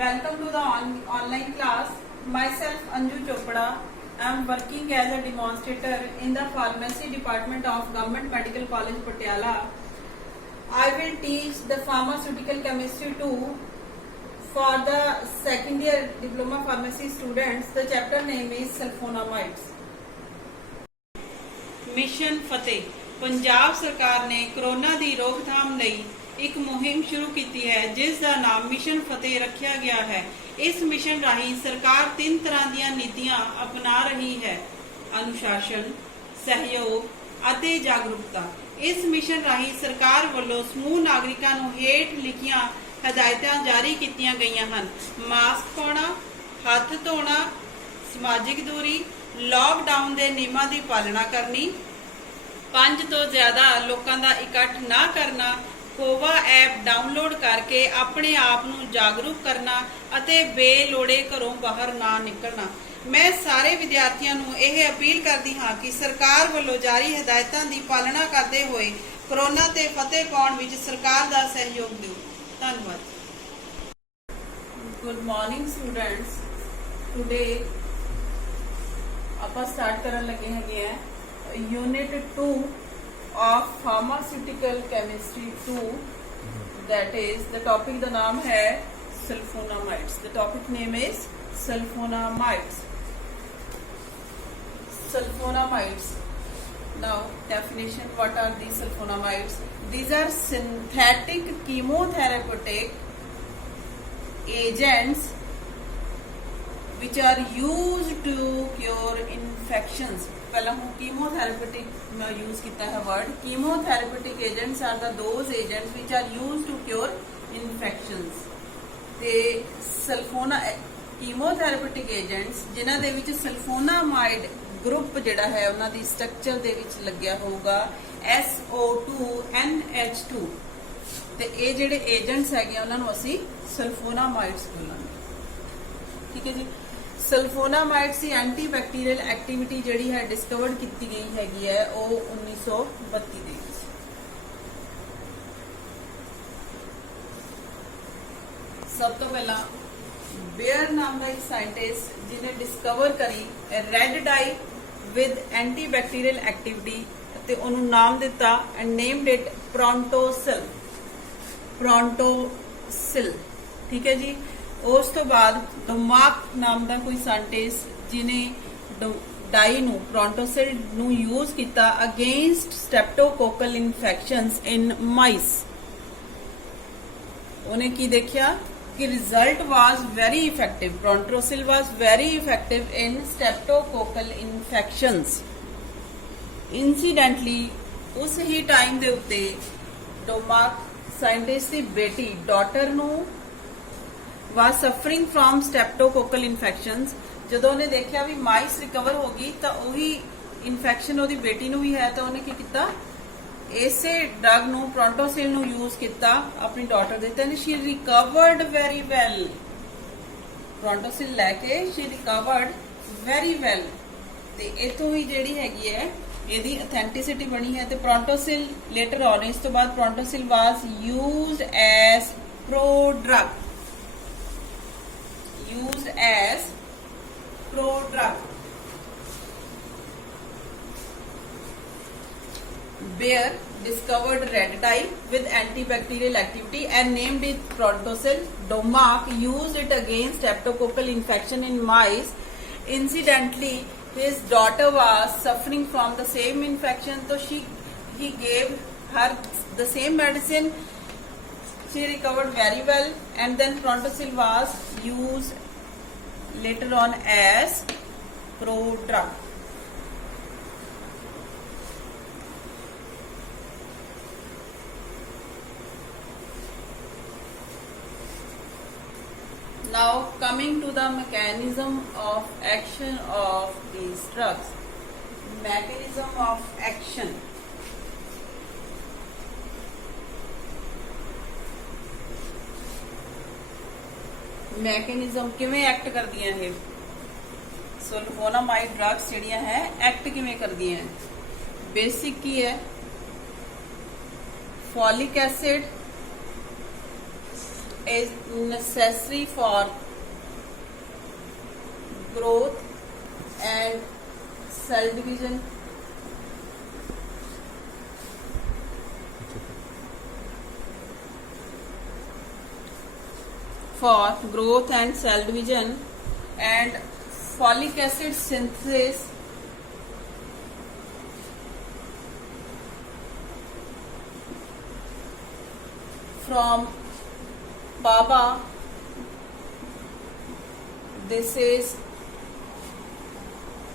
Welcome to the online class. Myself Anju Chopra. I am working as a demonstrator in the pharmacy department of Government Medical College Patiala. I will teach the pharmaceutical chemistry 2 for the second year diploma pharmacy students. The chapter name is sulfonamides. Mission ਫਤਿਹ ਪੰਜਾਬ ਸਰਕਾਰ ਨੇ corona ਦੀ ਰੋਕਥਾਮ ਲਈ ਇੱਕ ਮੁਹਿੰਮ ਸ਼ੁਰੂ ਕੀਤੀ ਹੈ ਜਿਸ ਦਾ ਨਾਮ ਮਿਸ਼ਨ ਫਤਿਹ ਰੱਖਿਆ ਗਿਆ ਹੈ। ਇਸ ਮਿਸ਼ਨ ਰਾਹੀਂ ਸਰਕਾਰ 3 ਤਰ੍ਹਾਂ ਦੀਆਂ ਨੀਤੀਆਂ ਅਪਣਾ ਰਹੀ ਹੈ: ਅਨੁਸ਼ਾਸਨ, ਸਹਿਯੋਗ ਅਤੇ ਜਾਗਰੂਕਤਾ। ਇਸ ਮਿਸ਼ਨ ਰਾਹੀਂ ਸਰਕਾਰ ਵੱਲੋਂ ਸਮੂਹ ਨਾਗਰਿਕਾਂ ਨੂੰ ਹੇਠ ਲਿਖੀਆਂ ਹਦਾਇਤਾਂ ਜਾਰੀ ਕੀਤੀਆਂ ਗਈਆਂ ਹਨ। ਮਾਸਕ ਪਾਉਣਾ, ਹੱਥ ਧੋਣਾ, ਸਮਾਜਿਕ ਦੂਰੀ, लॉकडाउन ਦੇ ਨਿਯਮਾਂ ਦੀ ਪਾਲਣਾ ਕਰਨੀ, 5 ਤੋਂ ਜ਼ਿਆਦਾ ਲੋਕਾਂ ਦਾ ਇਕੱਠ ਨਾ ਕਰਨਾ, ਕੋਵਾ ਐਪ ਡਾਊਨਲੋਡ ਕਰਕੇ ਆਪਣੇ ਆਪ ਨੂੰ ਜਾਗਰੂਕ ਕਰਨਾ ਅਤੇ ਬੇਲੋੜੇ ਘਰੋਂ ਬਾਹਰ ਨਾ ਨਿਕਲਣਾ। ਮੈਂ ਸਾਰੇ ਵਿਦਿਆਰਥੀਆਂ ਨੂੰ ਇਹ ਅਪੀਲ ਕਰਦੀ ਹਾਂ ਕਿ ਸਰਕਾਰ ਵੱਲੋਂ ਜਾਰੀ ਹਦਾਇਤਾਂ ਦੀ ਪਾਲਣਾ ਕਰਦੇ ਹੋਏ ਕਰੋਨਾ ਤੇ ਫਤਿਹ ਪਾਉਣ ਵਿੱਚ ਸਰਕਾਰ ਦਾ ਸਹਿਯੋਗ ਦਿਓ। ਧੰਨਵਾਦ। Good morning students. ਟੁਡੇ ਆਪਾਂ ਸਟਾਰਟ ਕਰਨ ਲੱਗੇ ਹੈਗੇ ਆ unit 2 of pharmaceutical chemistry 2 that is the topic ਦਾ ਨਾਮ ਹੈ sulfonamides. The topic name is sulfonamides. Sulfonamides. Now definition, what are these sulfonamides? These are synthetic chemotherapeutic agents which are used to cure infections. पहला हूँ chemotherapeutic मैं use किया है word. Chemotherapeutic agents are those agents which are used to cure infections. ते chemotherapeutic agents जिन्हां दे विच sulfonamide group जिहड़ा है उन्हां दी structure दे विच लग्या होगा SO2NH2 ते ये जिहड़े agents हैगे उन्हां नूं असीं sulfonamides बोलांगे। ठीक है जी। सल्फोनामाइड्स की एंटीबैक्टीरियल एक्टिविटी जिहड़ी है डिस्कवर की गई हैगी है वो 1932 दे विच। सब तो पहला बेयर नाम का एक साइंटिस्ट जिन्हें डिस्कवर करी red dye with antibacterial activity ते उन्होंने नाम दिता and named it Prontosil. Prontosil. ठीक है जी। उस तो बाद डोमाक नाम का कोई साइंटिस्ट जिन्हें डाई नू प्रोंटोसिल नू यूज किया against streptococcal infections in mice. उन्हें की देखा कि result was very effective. Prontosil was very effective in streptococcal infections. Incidentally उस ही टाइम दे उत्ते डोमाक साइंटिस्ट की बेटी डॉटर नू was suffering from streptococcal infections। ਜਦੋਂ ਉਹਨੇ ਦੇਖਿਆ ਵੀ ਮਾਈਸ ਰਿਕਵਰ ਹੋ ਗਈ ਤਾਂ ਉਹੀ ਇਨਫੈਕਸ਼ਨ ਉਹਦੀ ਬੇਟੀ ਨੂੰ ਵੀ ਹੈ ਤਾਂ ਉਹਨੇ ਕੀ ਕੀਤਾ, ਇਸੇ ਡਰਗ ਨੂੰ ਪ੍ਰੋਂਟੋਸਿਲ ਨੂੰ ਯੂਜ਼ ਕੀਤਾ ਆਪਣੀ ਡਾਟਰ ਦੇ ਤੇ ਸ਼ੀ ਰਿਕਵਰਡ ਵੈਰੀ ਵੈਲ। ਪ੍ਰੋਂਟੋਸਿਲ ਲੈ ਕੇ ਸ਼ੀ ਰਿਕਵਰਡ ਵੈਰੀ ਵੈਲ ਤੇ ਇਥੋਂ ਹੀ ਜਿਹੜੀ ਹੈਗੀ ਹੈ ਇਹਦੀ ਅਥੈਂਟਿਸਿਟੀ ਬਣੀ ਹੈ। ਤੇ ਪ੍ਰੋਂਟੋਸਿਲ ਲੇਟਰ ਔਨ ਇਸ ਤੋਂ ਬਾਅਦ Prontosil was used as prodrug. Used as prodrug. Bayer discovered red dye with antibacterial activity and named it Prontosil. Domark used it against streptococcal infection in mice. Incidentally, his daughter was suffering from the same infection, so he gave her the same medicine. She recovered very well, and then Prontosil was used later on as prodrug. Now coming to the mechanism of action of these drugs. Mechanism of action. Mechanism किवें act करदियां है sulphonamide drugs जिहड़ियां है act किवें करदियां है। Basic की है folic acid is necessary for growth and cell division. For growth and cell division and folic acid synthesis from Baba. This is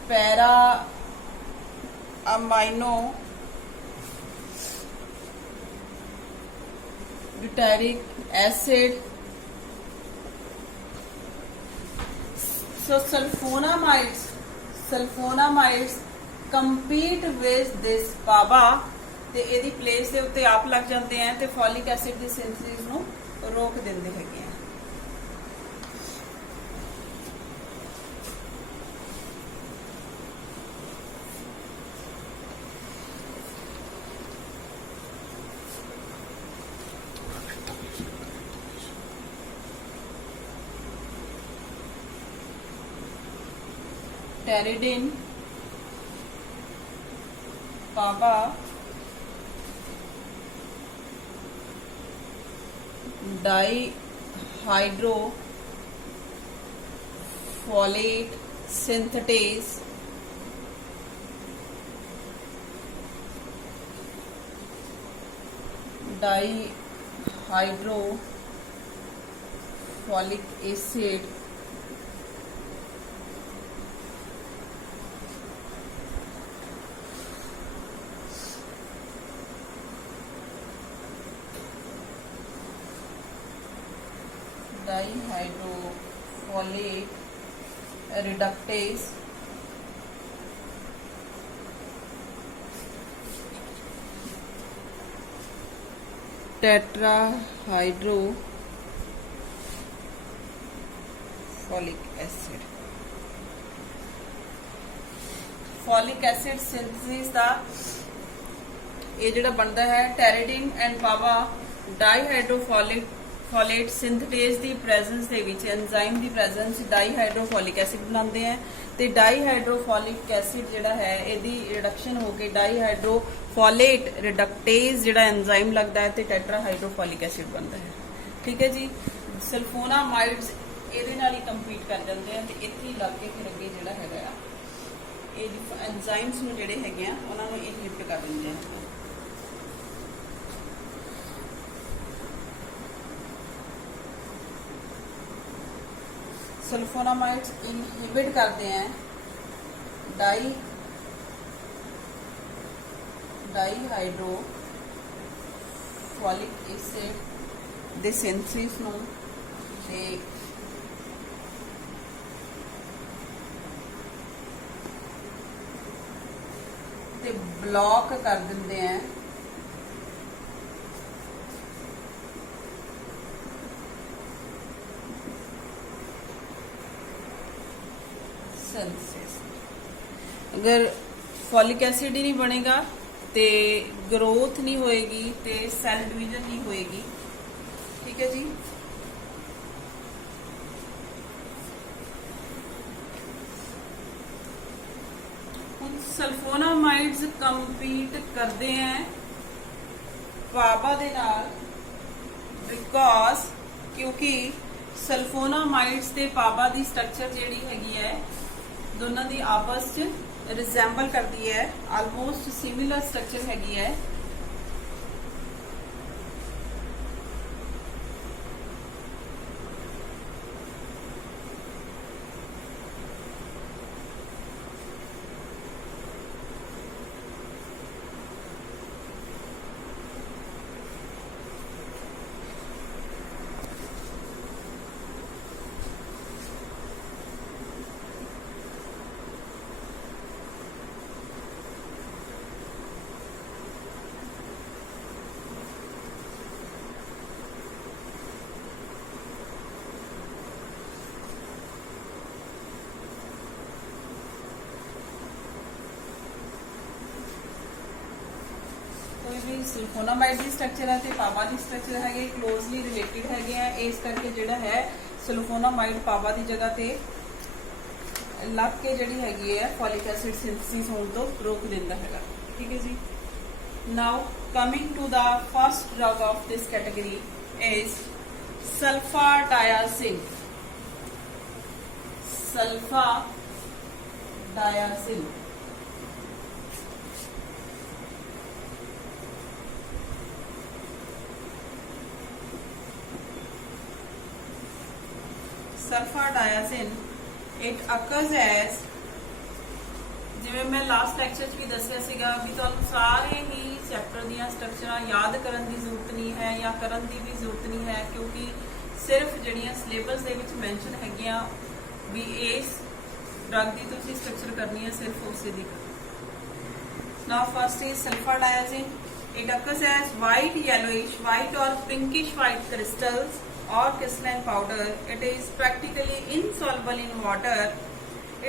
para amino butyric acid. So sulfonamides compete with this PABA ਤੇ ਇਹਦੀ place ਦੇ ਉੱਤੇ ਆਪ ਲੱਗ ਜਾਂਦੇ ਆ ਤੇ folic acid ਦੀ synthesis ਨੂੰ ਰੋਕ ਦਿੰਦੇ ਹੈਗੇ ਆ। Pteridine, PABA, dihydrofolate synthetase, dihydrofolic acid, dihydrofolate reductase, tetrahydrofolic acid. Folic acid synthesis ਦਾ ਇਹ ਜਿਹੜਾ ਬਣਦਾ ਹੈ ਟੈਰੀਡਿਨ ਐਂਡ ਪਾਵਾ ਡਾਈਹਾਈਡਰੋਫੋਲੇਟ ਸਿੰਥੇਟੇਜ਼ ਦੀ ਪ੍ਰੈਜ਼ੈਂਸ ਦੇ ਵਿੱਚ ਐਂਜ਼ਾਈਮ ਦੀ ਪ੍ਰੈਜ਼ੈਂਸ ਡਾਈਹਾਈਡਰੋਫੋਲਿਕ ਐਸਿਡ ਬਣਾਉਂਦੇ ਆ ਤੇ ਡਾਈਹਾਈਡਰੋਫੋਲਿਕ ਐਸਿਡ ਜਿਹੜਾ ਹੈ ਇਹਦੀ ਰਿਡਕਸ਼ਨ ਹੋ ਕੇ ਡਾਈਹਾਈਡਰੋਫੋਲੇਟ ਰਿਡਕਟੇਜ਼ ਜਿਹੜਾ ਐਂਜ਼ਾਈਮ ਲੱਗਦਾ ਹੈ ਤੇ ਟੈਟਰਾਹਾਈਡਰੋਫੋਲਿਕ ਐਸਿਡ ਬਣਦਾ ਹੈ। ਠੀਕ ਹੈ ਜੀ। ਸਲਫੋਨਾਮਾਈਡਸ ਇਹਦੇ ਨਾਲ ਹੀ ਕੰਪੀਟ ਕਰ ਜਾਂਦੇ ਆ ਤੇ ਇੱਥੇ ਹੀ ਲੱਗ ਕੇ ਫਿਰ ਅੱਗੇ ਜਿਹੜਾ ਹੈਗਾ ਆ ਇਹ ਐਂਜ਼ਾਈਮਸ ਨੂੰ ਜਿਹੜੇ ਹੈਗੇ ਆ ਉਹਨਾਂ ਨੂੰ ਇਨਹਿਬਿਟ ਕਰ ਦਿੰਦੇ ਆ। सल्फोनामाइड्स इनहिबिट करते हैं डाईहाइड्रोफोलिक एसिड ਦੇ ਸਿੰਥੇਸਿਸ ਨੂੰ ਤੇ ਬਲੌਕ ਕਰ ਦਿੰਦੇ ਆ अगर फॉलिक एसिड ही नहीं बनेगा तो ग्रोथ नहीं होएगी तो सैल डिवीजन नहीं होएगी। ठीक है जी। सल्फोनामाइड्स कंपीट करते हैं पाबा दे नाल बिकॉज क्योंकि सल्फोनामाइड्स ते पाबा दी स्ट्रक्चर जिहड़ी हैगी है दोनों की आपस च रिजेंबल करती है आलमोस्ट सिमिलर स्ट्रक्चर हैगी है। कोई भी सल्फोनामाइड की स्ट्रक्चर है तो पावा की स्ट्रक्चर है क्लोजली रिलेटिड है, इस करके जिहड़ा है सल्फोनामाइड पावा की जगह पे लग के जिहड़ी हैगी है फॉलिक एसिड सिंथेसिस होने तो रोक दिंदा है। ठीक है जी। Now coming to the first drug of this category is sulfadiazine. Sulfadiazine sulfadiazine it occurs as जिवें मैं लास्ट लैक्चर भी दसिया सीगा भी तुहानूं सारे ही चैप्टर दियां स्ट्रक्चरां याद करन दी जरूरत नहीं है या करन दी भी जरूरत नहीं है, क्योंकि सिर्फ जिहड़ियां सिलेबस दे विच मैंशन हैगियां भी इस ड्रग की तुसीं स्ट्रक्चर करनी है सिर्फ उसे दी। Now first is sulfadiazine. It occurs as white yellowish white or pinkish white crystals or crystalline powder. It is practically insoluble in water.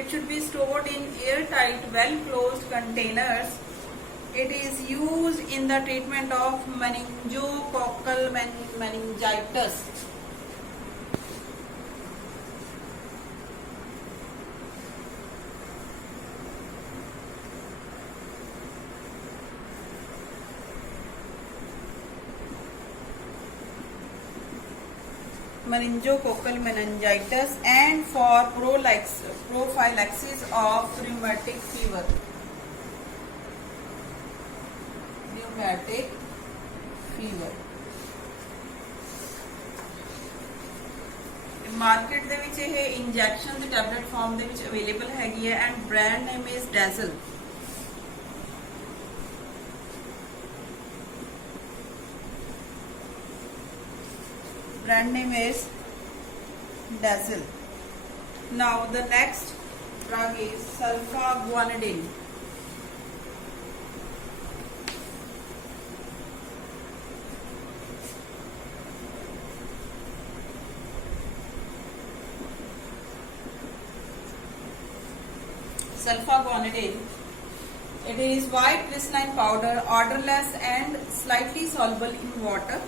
It should be stored in airtight, well-closed containers. It is used in the treatment of meningococcal meningitis. Meningococcal meningitis and for prophylaxis of rheumatic fever. Rheumatic fever. Market दे विच ये injection दी tablet form दे विच available हैगी है and brand name is Dezal. Brand name is Dazzle. Now the next drug is sulfaguanidine. Sulfaguanidine. It is white crystalline powder, odorless and slightly soluble in water.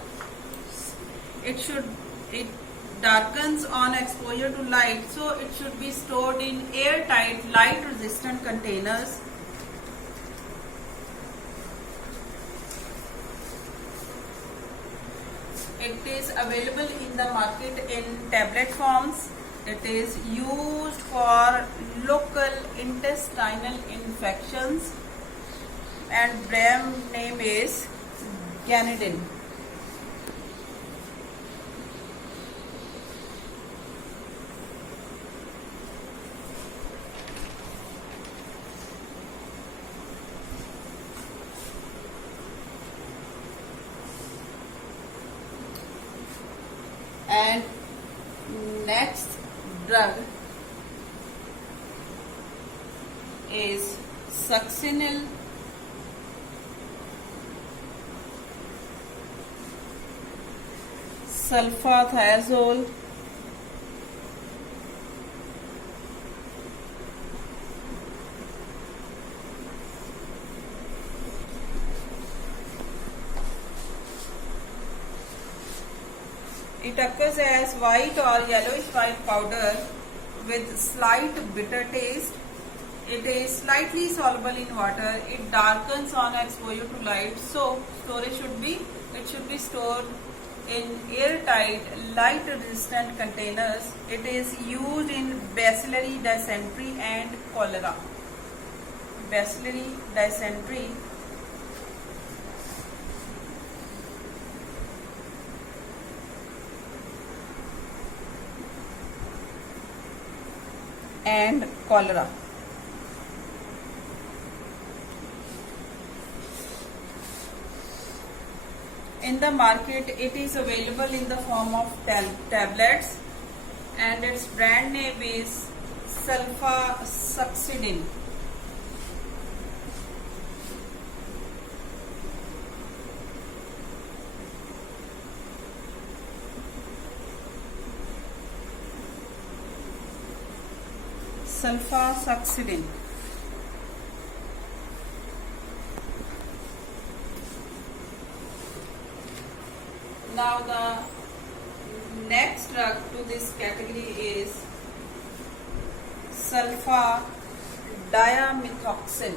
It darkens on exposure to light, so it should be stored in airtight, light resistant containers. It is available in the market in tablet forms. It is used for local intestinal infections and brand name is Ganidin. And next drug is succinyl sulfathiazole. It occurs as white or yellowish white powder with slight bitter taste. It is slightly soluble in water. It darkens on exposure to light. So storage should be stored in airtight, light resistant containers. It is used in bacillary dysentery and cholera. Bacillary dysentery and cholera. In the market, it is available in the form of tablets, and its brand name is sulfaguanidine. Sulfaguanidine. Now the next drug to this category is sulfa-diamethoxam.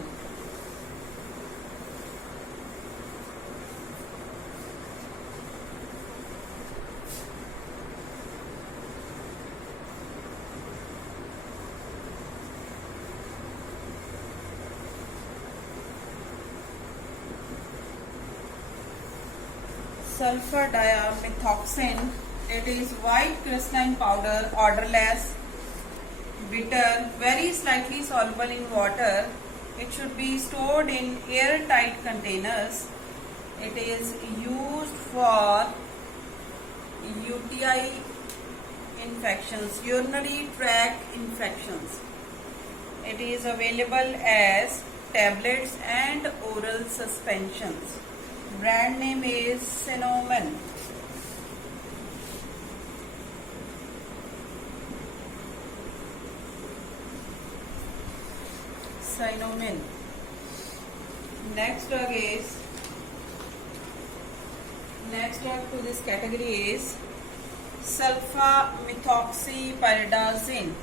Sulfa-diamethoxam, it is white crystalline powder, odorless, bitter, very slightly soluble in water. It should be stored in airtight containers. It is used for UTI infections, urinary tract infections. It is available as tablets and oral suspensions. Brand name is Cinnamon. Next drug to this category is sulfamethoxypyridazine.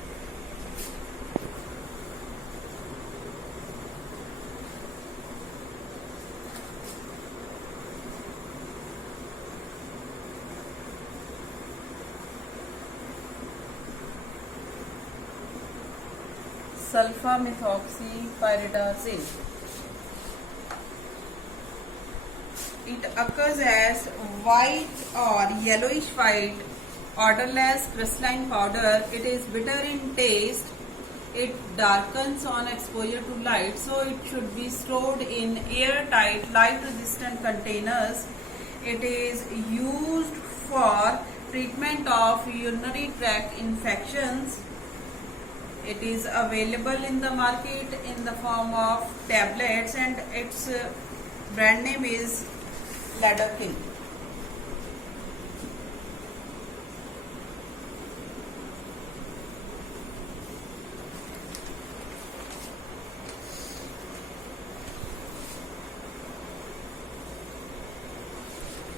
Sulfamethoxypyridazine. It occurs as white or yellowish white, odorless crystalline powder. It is bitter in taste. It darkens on exposure to light, so it should be stored in airtight, light-resistant containers. It is used for treatment of urinary tract infections. It is available in the market in the form of tablets, and its brand name is Lidocaine.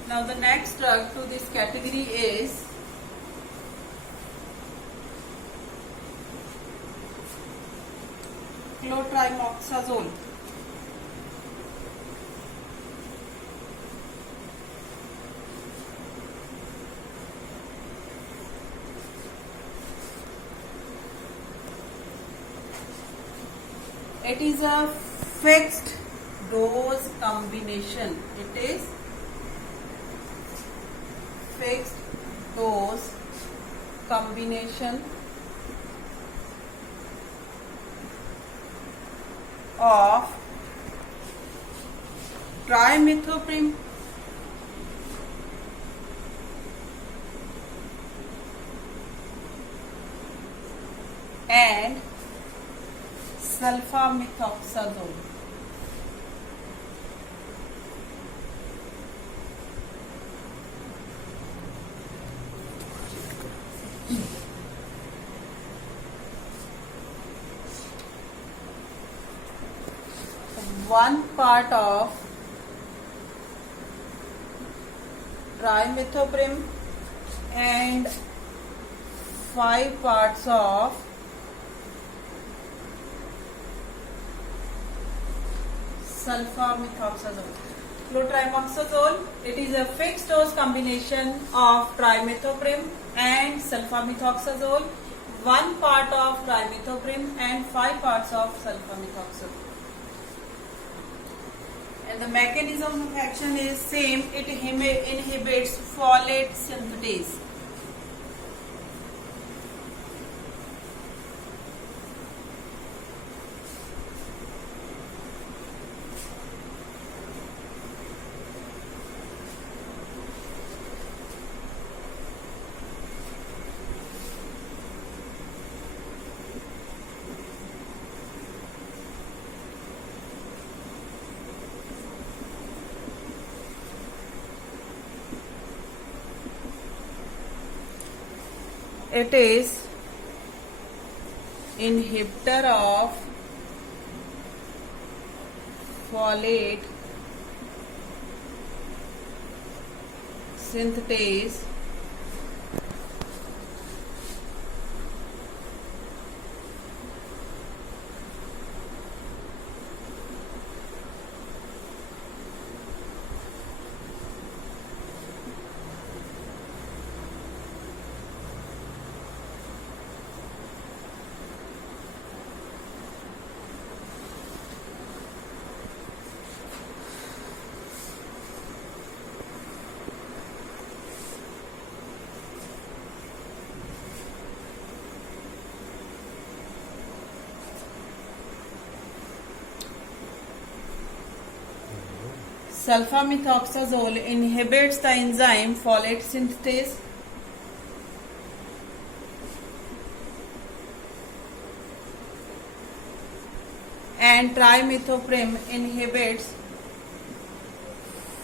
Now the next drug to this category is clotrimazole. It is a fixed dose combination. It is fixed dose combination of trimethoprim and sulfamethoxazole. One part of trimethoprim and 5 parts of sulfamethoxazole. Clotrimazole, it is a fixed dose combination of trimethoprim and sulfamethoxazole, 1 part of trimethoprim and 5 parts of sulfamethoxazole. And the mechanism of action is same. It inhibits folate synthetase. It is inhibitor of folate synthase sulfamethoxazole inhibits the enzyme folate synthase. And trimethoprim inhibits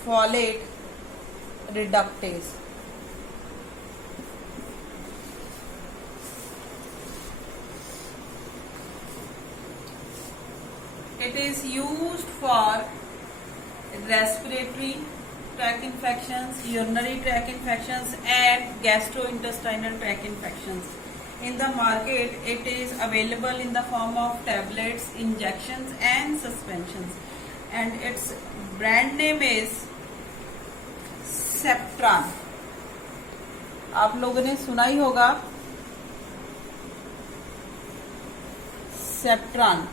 folate reductase. It is used for respiratory tract infections, urinary tract infections, and gastrointestinal tract infections. In the market, it is available in the form of tablets, injections, and suspensions. And its brand name is Septran. आप लोगों ने सुना ही होगा Septran.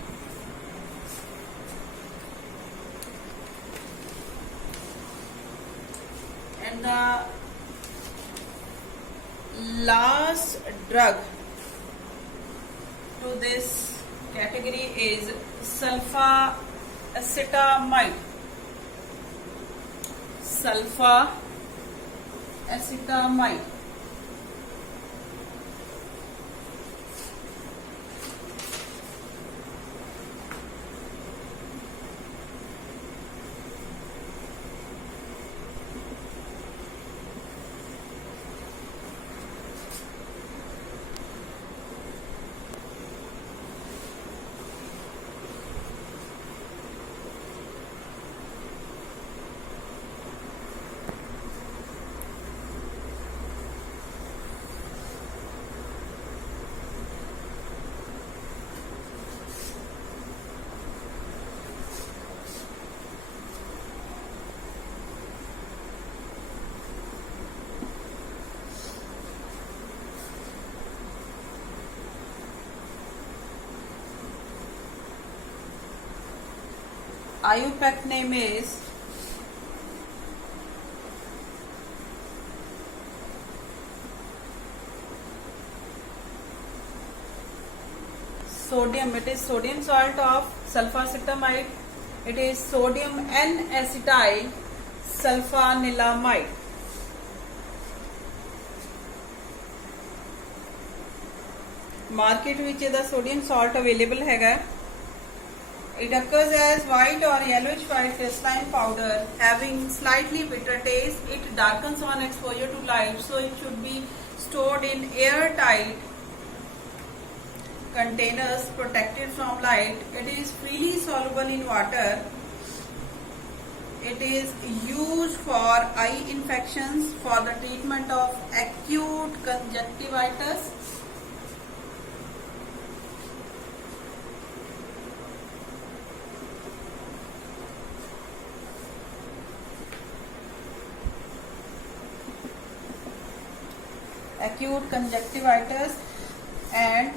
And the last drug to this category is sulfacetamide. Sulfacetamide. IUPAC name is sodium. It is sodium salt of sulfacetamide. It is sodium N-acetyl sulfanilamide. Market ਵਿੱਚ ਇਹਦਾ sodium salt available ਹੈਗਾ. It occurs as white or yellowish white crystalline powder having slightly bitter taste. It darkens on exposure to light, so it should be stored in airtight containers protected from light. It is freely soluble in water. It is used for eye infections, for the treatment of acute conjunctivitis. And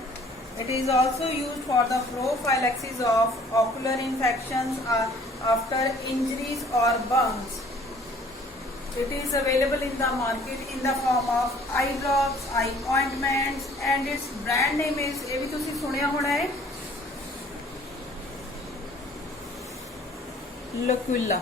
it is also used for the prophylaxis of ocular infections after injuries or burns. It is available in the market in the form of eye drops, eye ointments, and its brand name is, ये भी तुसी सुनिया होना है, Loquilla.